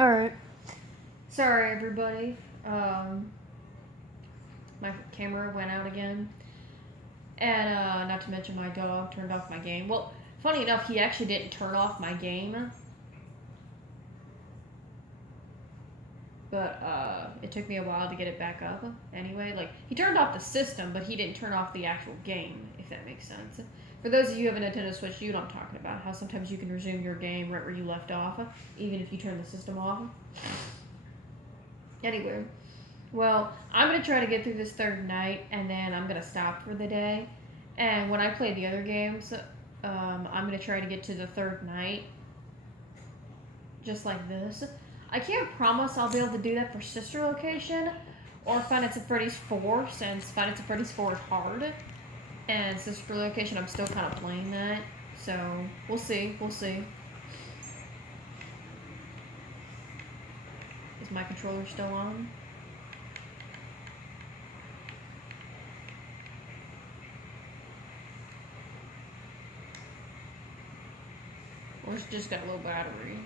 Alright. Sorry, everybody. My camera went out again. And, not to mention my dog turned off my game. Well, funny enough, he actually didn't turn off my game. But, it took me a while to get it back up. Anyway, like, he turned off the system, but he didn't turn off the actual game, if that makes sense. For those of you who have a Nintendo Switch, you know what I'm talking about. How sometimes you can resume your game right where you left off, even if you turn the system off. Anyway, well, I'm going to try to get through this third night, and then I'm going to stop for the day. And when I play the other games, I'm going to try to get to the third night, just like this. I can't promise I'll be able to do that for Sister Location, or Five Nights at Freddy's 4, since Five Nights at Freddy's 4 is hard. And Sister Location, I'm still kind of playing that. So, we'll see. Is my controller still on? Or it's just got a low battery?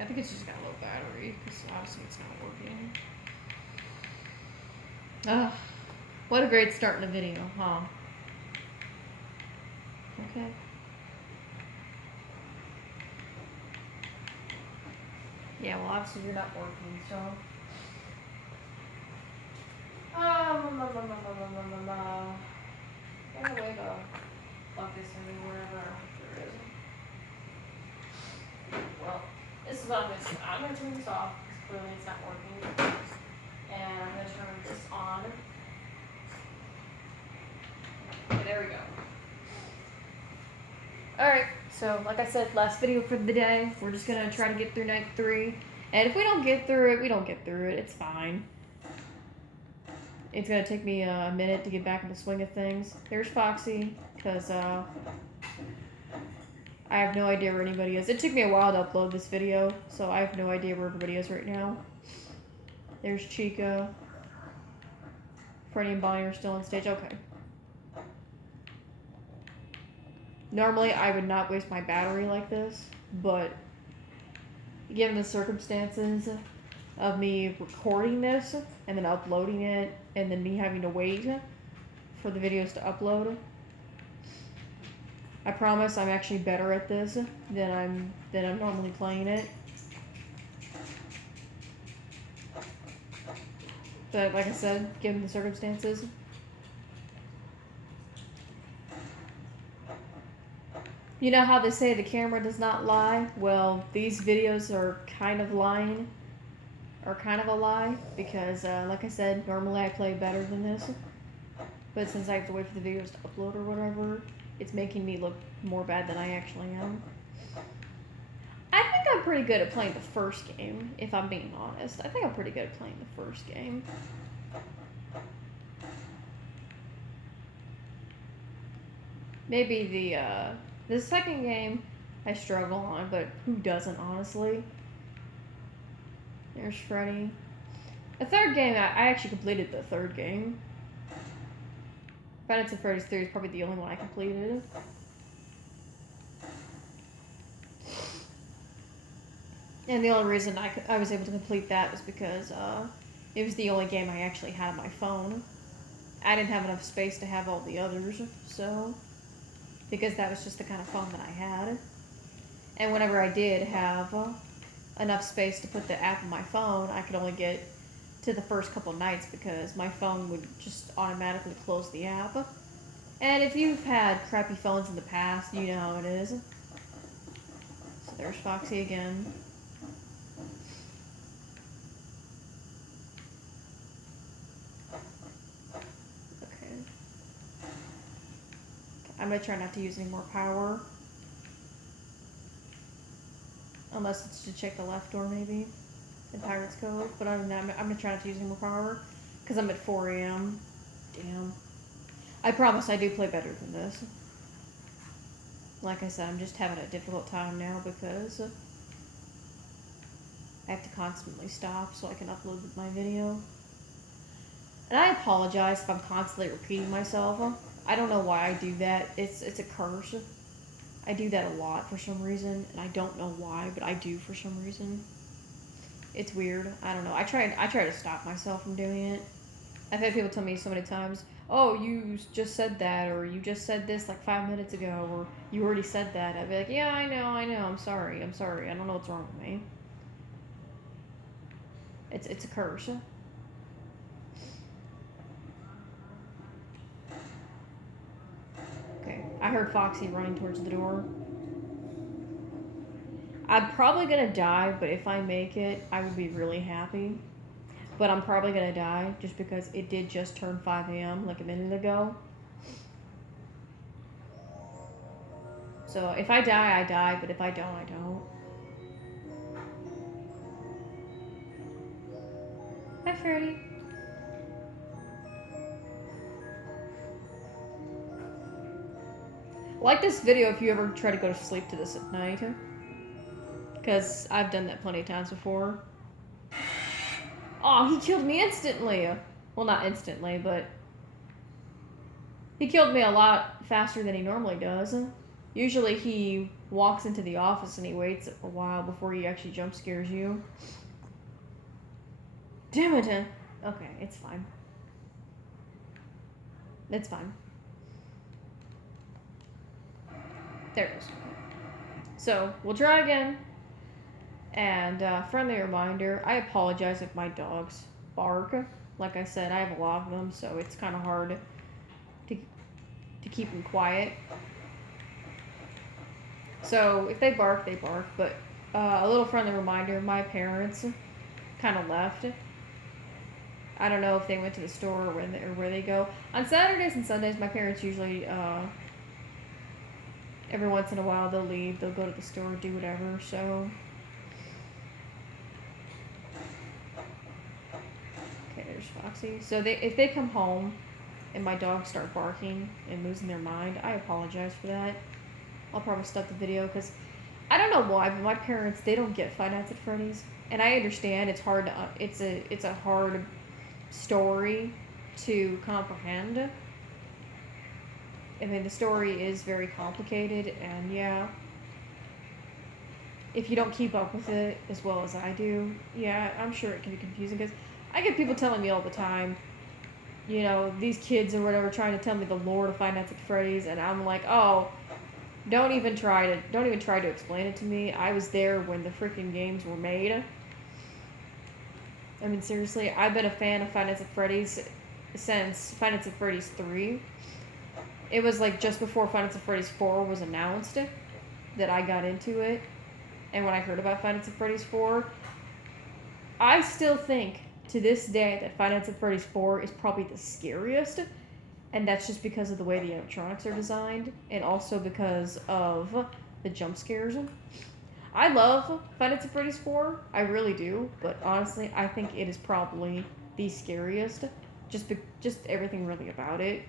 I think it's just got a low battery, because obviously it's not working. Ugh. What a great start in the video, huh? Okay. Yeah, well, obviously you're not working, so. Anyway, plug this in wherever there is. Well, this is what I'm gonna turn this off, because clearly it's not working. And I'm gonna turn this on. Okay, there we go. Alright, so like I said, last video for the day. We're just gonna try to get through night 3. And if we don't get through it, we don't get through it. It's fine. It's gonna take me a minute to get back in the swing of things. There's Foxy, because I have no idea where anybody is. It took me a while to upload this video, so I have no idea where everybody is right now. There's Chica. Freddy and Bonnie are still on stage. Okay. Normally, I would not waste my battery like this, but given the circumstances of me recording this and then uploading it and then me having to wait for the videos to upload, I promise I'm actually better at this than I'm normally playing it. But like I said, given the circumstances. You know how they say the camera does not lie? Well, these videos are kind of lying. Or kind of a lie. Because, like I said, normally I play better than this. But since I have to wait for the videos to upload or whatever, it's making me look more bad than I actually am. I think I'm pretty good at playing the first game, if I'm being honest. I think I'm pretty good at playing the first game. Maybe the second game I struggle on, but who doesn't, honestly? There's Freddy. The third game, I actually completed the third game. Five Nights at Freddy's 3 is probably the only one I completed. And the only reason I was able to complete that was because it was the only game I actually had on my phone. I didn't have enough space to have all the others, so... Because that was just the kind of phone that I had. And whenever I did have enough space to put the app on my phone, I could only get to the first couple nights because my phone would just automatically close the app. And if you've had crappy phones in the past, you know how it is. So there's Foxy again. Okay. I'm gonna try not to use any more power. Unless it's to check the left door, maybe. In Pirate's Cove. But other than that, I'm gonna try not to use any more power. Because I'm at 4 a.m. Damn. I promise I do play better than this. Like I said, I'm just having a difficult time now because I have to constantly stop so I can upload my video. And I apologize if I'm constantly repeating myself. I don't know why I do that. It's a curse. I do that a lot for some reason, and I don't know why, but I do for some reason. It's weird. I don't know. I try to stop myself from doing it. I've had people tell me so many times, "Oh, you just said that," or "You just said this like 5 minutes ago," or "You already said that." I'd be like, "Yeah, I know. I'm sorry. I'm sorry. I don't know what's wrong with me." It's a curse. Okay, I heard Foxy running towards the door. I'm probably gonna die, but if I make it, I would be really happy. But I'm probably gonna die just because it did just turn 5 a.m. like a minute ago. So if I die, I die, but if I don't, I don't. Hi, Freddy. Like this video if you ever try to go to sleep to this at night. Because I've done that plenty of times before. Oh, he killed me instantly. Well, not instantly, but he killed me a lot faster than he normally does. Usually he walks into the office and he waits a while before he actually jump scares you. Damn it. Okay, it's fine. It's fine. There it goes. So, we'll try again. And friendly reminder, I apologize if my dogs bark. Like I said, I have a lot of them, so it's kind of hard to keep them quiet. So if they bark, they bark. But a little friendly reminder, my parents kind of left. I don't know if they went to the store or where they go. On Saturdays and Sundays, my parents usually, every once in a while, they'll leave. They'll go to the store, do whatever. So, okay, there's Foxy. So if they come home and my dogs start barking and losing their mind, I apologize for that. I'll probably stop the video because I don't know why, but my parents, they don't get Five Nights at Freddy's, and I understand it's hard to it's a hard story to comprehend. I mean, the story is very complicated, and yeah, if you don't keep up with it as well as I do, yeah, I'm sure it can be confusing because I get people telling me all the time, you know, these kids or whatever trying to tell me the lore of Five Nights at Freddy's, and I'm like, oh, don't even try to explain it to me. I was there when the freaking games were made. I mean, seriously, I've been a fan of Five Nights at Freddy's since Five Nights at Freddy's 3. It was like just before Five Nights at Freddy's 4 was announced that I got into it. And when I heard about Five Nights at Freddy's 4, I still think to this day that Five Nights at Freddy's 4 is probably the scariest. And that's just because of the way the animatronics are designed, and also because of the jump scares. I love Five Nights at Freddy's 4, I really do, but honestly, I think it is probably the scariest. Just everything really about it.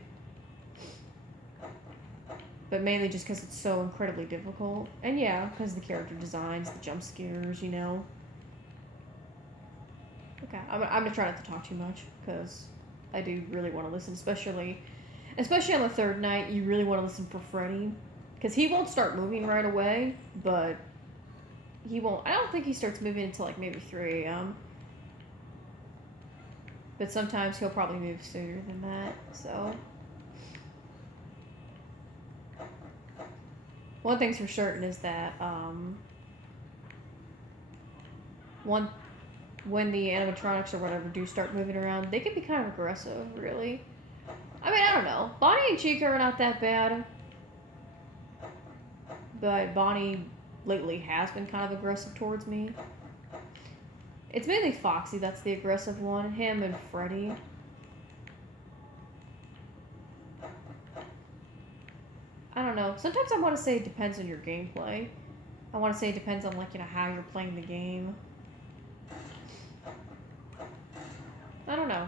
But mainly just because it's so incredibly difficult. And yeah, because the character designs, the jump scares, you know. Okay, I'm gonna try not to talk too much, because I do really want to listen, especially on the third night. You really want to listen for Freddy, because he won't start moving right away, but he won't. I don't think he starts moving until like maybe 3 a.m. But sometimes he'll probably move sooner than that. So one thing's for certain is that when the animatronics or whatever do start moving around, they can be kind of aggressive, really. I mean, I don't know. Bonnie and Chica are not that bad. But Bonnie lately has been kind of aggressive towards me. It's mainly Foxy that's the aggressive one. Him and Freddy. I don't know. Sometimes I want to say it depends on your gameplay. I want to say it depends on, like, you know, how you're playing the game. I don't know.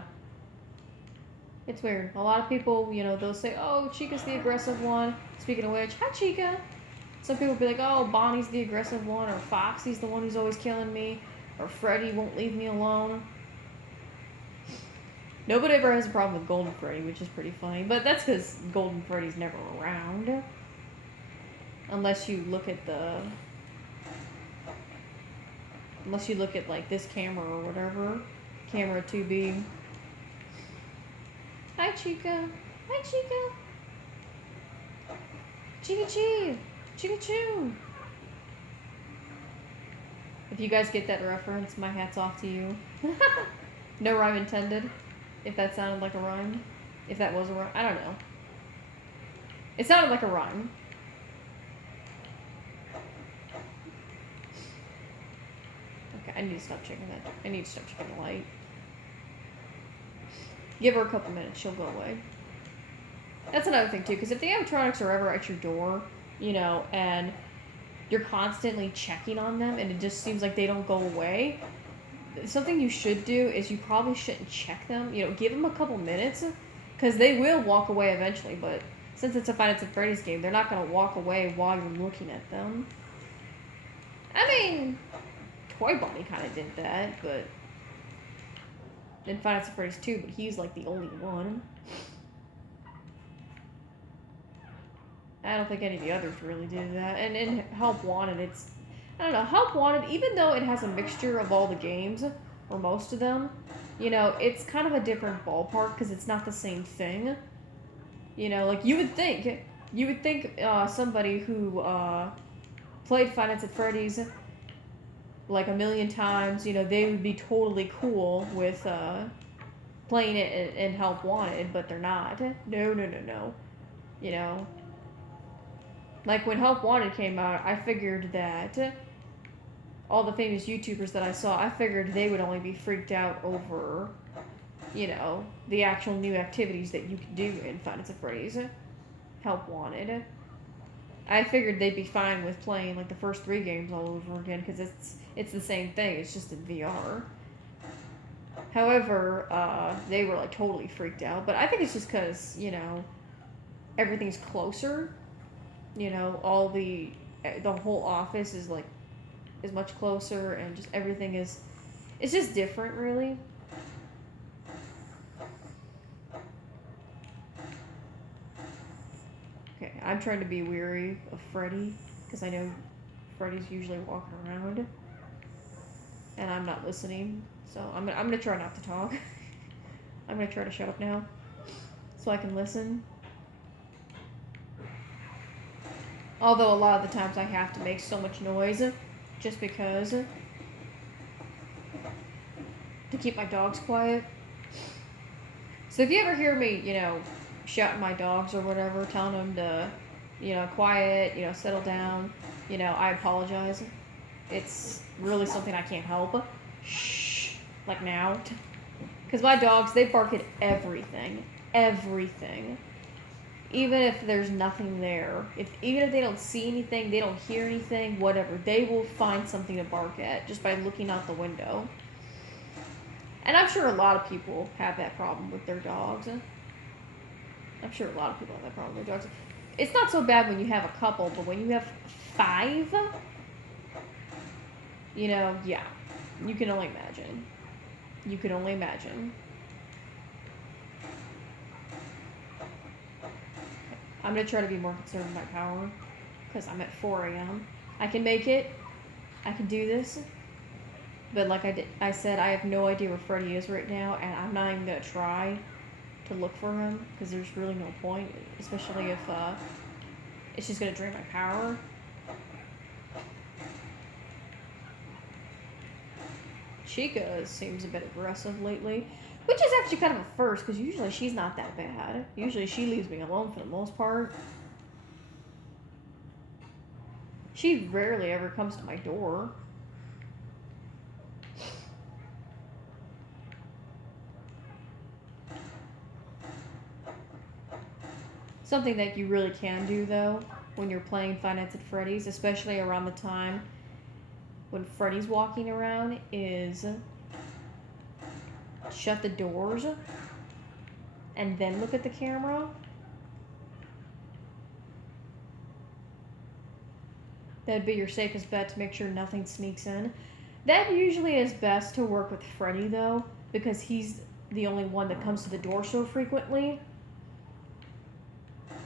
It's weird. A lot of people, you know, they'll say, oh, Chica's the aggressive one. Speaking of which, hi, Chica. Some people will be like, oh, Bonnie's the aggressive one, or Foxy's the one who's always killing me, or Freddy won't leave me alone. Nobody ever has a problem with Golden Freddy, which is pretty funny. But that's because Golden Freddy's never around. Unless you look at the... Unless you look at, like, this camera or whatever. Camera 2B. Hi, Chica. Hi, Chica. Chica-chee. Chica-choo. If you guys get that reference, my hat's off to you. No rhyme intended. If that sounded like a rhyme. If that was a rhyme. I don't know. It sounded like a rhyme. Okay, I need to stop checking that. I need to stop checking the light. Give her a couple minutes, she'll go away. That's another thing, too, because if the animatronics are ever at your door, you know, and you're constantly checking on them, and it just seems like they don't go away, something you should do is you probably shouldn't check them. You know, give them a couple minutes, because they will walk away eventually, but since it's a Five Nights at Freddy's game, they're not going to walk away while you're looking at them. I mean, Toy Bonnie kind of did that, but... in Five Nights at Freddy's 2, but he's, like, the only one. I don't think any of the others really did that. And in Help Wanted, it's... I don't know, Help Wanted, even though it has a mixture of all the games, or most of them, you know, it's kind of a different ballpark, because it's not the same thing. You know, like, you would think somebody who, played Five Nights at Freddy's, like, a million times, you know, they would be totally cool with, playing it in Help Wanted, but they're not. No. You know? Like, when Help Wanted came out, I figured that all the famous YouTubers that I saw, I figured they would only be freaked out over, you know, the actual new activities that you can do in Five Nights at Freddy's Help Wanted. I figured they'd be fine with playing, like, the first 3 games all over again, because it's the same thing, it's just in VR. However, they were, like, totally freaked out, but I think it's just because, you know, everything's closer. You know, all the whole office is, like, is much closer, and just everything is, it's just different, really. Okay, I'm trying to be weary of Freddy, because I know Freddy's usually walking around, and I'm not listening, so I'm gonna try not to talk. I'm gonna try to shut up now, so I can listen. Although a lot of the times I have to make so much noise, just because, to keep my dogs quiet. So if you ever hear me, you know, shouting my dogs or whatever, telling them to, you know, quiet, you know, settle down, you know, I apologize. It's really something I can't help. Shh, like now. Because my dogs, they bark at everything. Everything. Even if there's nothing there. Even if they don't see anything, they don't hear anything, whatever, they will find something to bark at just by looking out the window. And I'm sure a lot of people have that problem with their dogs. I'm sure a lot of people have that problem with their dogs. It's not so bad when you have a couple, but when you have 5, you know, yeah. You can only imagine. You can only imagine. I'm going to try to be more concerned with my power, because I'm at 4 a.m. I can make it. I can do this. But like I said, I have no idea where Freddy is right now, and I'm not even going to try to look for him, because there's really no point, especially if it's just going to drain my power. Chica seems a bit aggressive lately. Which is actually kind of a first, because usually she's not that bad. Usually she leaves me alone for the most part. She rarely ever comes to my door. Something that you really can do, though, when you're playing Five Nights at Freddy's, especially around the time when Freddy's walking around, is shut the doors and then look at the camera. That'd be your safest bet to make sure nothing sneaks in. That usually is best to work with Freddy, though, because he's the only one that comes to the door so frequently.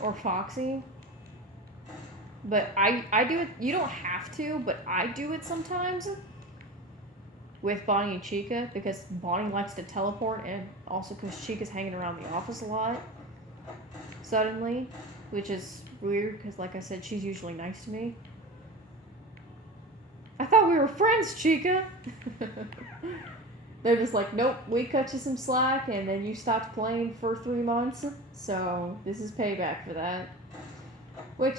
Or Foxy. But I do it, you don't have to, but I do it sometimes with Bonnie and Chica because Bonnie likes to teleport and also because Chica's hanging around the office a lot suddenly, which is weird because, like I said, she's usually nice to me. I thought we were friends, Chica! They're just like, nope, we cut you some slack and then you stopped playing for 3 months, so this is payback for that. Which,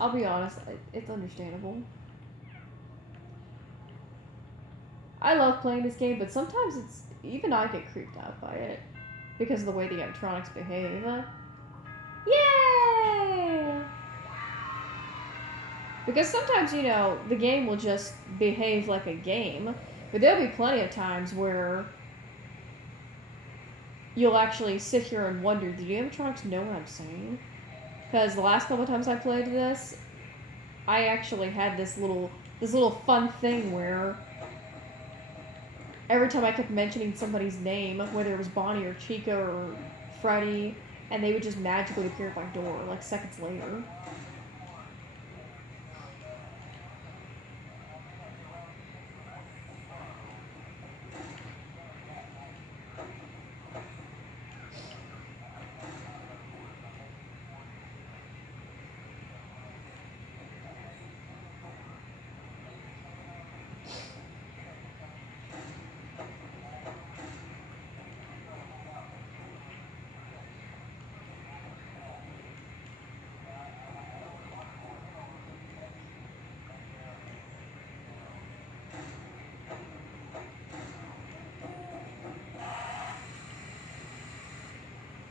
I'll be honest, it's understandable. I love playing this game, but sometimes even I get creeped out by it because of the way the animatronics behave. Yay! Because sometimes, the game will just behave like a game, but there'll be plenty of times where you'll actually sit here and wonder, do the animatronics know what I'm saying? Because the last couple of times I played this, I actually had this little fun thing where every time I kept mentioning somebody's name, whether it was Bonnie or Chica or Freddy, and they would just magically appear at my door, like seconds later.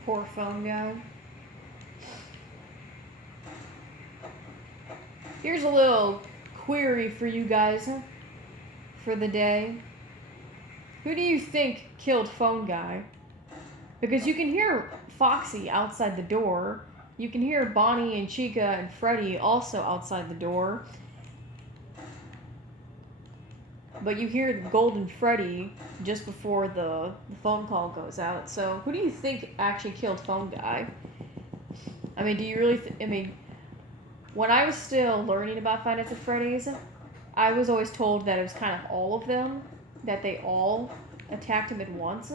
Poor phone guy. Here's a little query for you guys for the day. Who do you think killed phone guy? Because you can hear Foxy outside the door. You can hear Bonnie and Chica and Freddy also outside the door. But you hear Golden Freddy just before the phone call goes out. So who do you think actually killed phone guy? I mean, do you really... when I was still learning about Five Nights at Freddy's, I was always told that it was kind of all of them. That they all attacked him at once.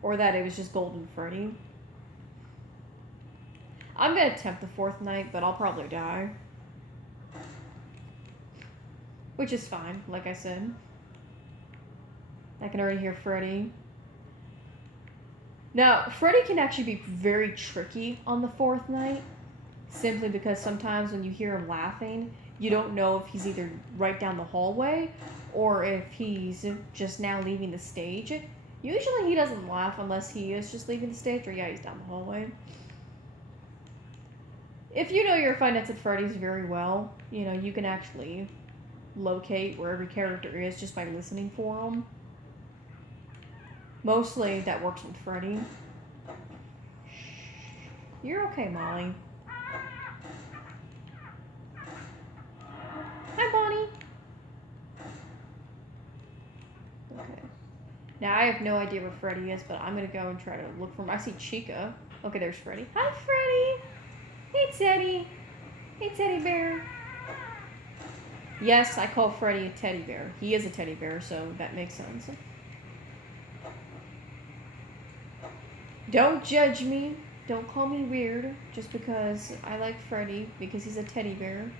Or that it was just Golden Freddy. I'm gonna attempt the 4th night, but I'll probably die. Which is fine, like I said. I can already hear Freddy. Now, Freddy can actually be very tricky on the 4th night. Simply because sometimes when you hear him laughing, you don't know if he's either right down the hallway or if he's just now leaving the stage. Usually he doesn't laugh unless he is just leaving the stage, or yeah, he's down the hallway. If you know your Five Nights at Freddy's very well, you can actually locate where every character is just by listening for them. Mostly that works with Freddy. You're okay, Molly. Hi, Bonnie. Okay. Now, I have no idea where Freddy is, but I'm going to go and try to look for him. I see Chica. Okay, there's Freddy. Hi, Freddy. Hey, Teddy. Hey, Teddy Bear. Yes, I call Freddy a teddy bear. He is a teddy bear, so that makes sense. Don't judge me. Don't call me weird just because I like Freddy, because he's a teddy bear.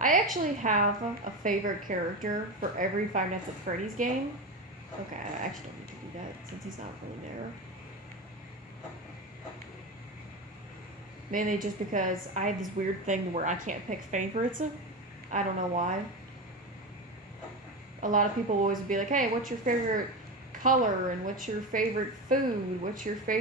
I actually have a favorite character for every Five Nights at Freddy's game. Okay, I actually don't need to do that since he's not really there. Mainly just because I have this weird thing where I can't pick favorites. I don't know why. A lot of people always be like, hey, what's your favorite color? And what's your favorite food? What's your favorite...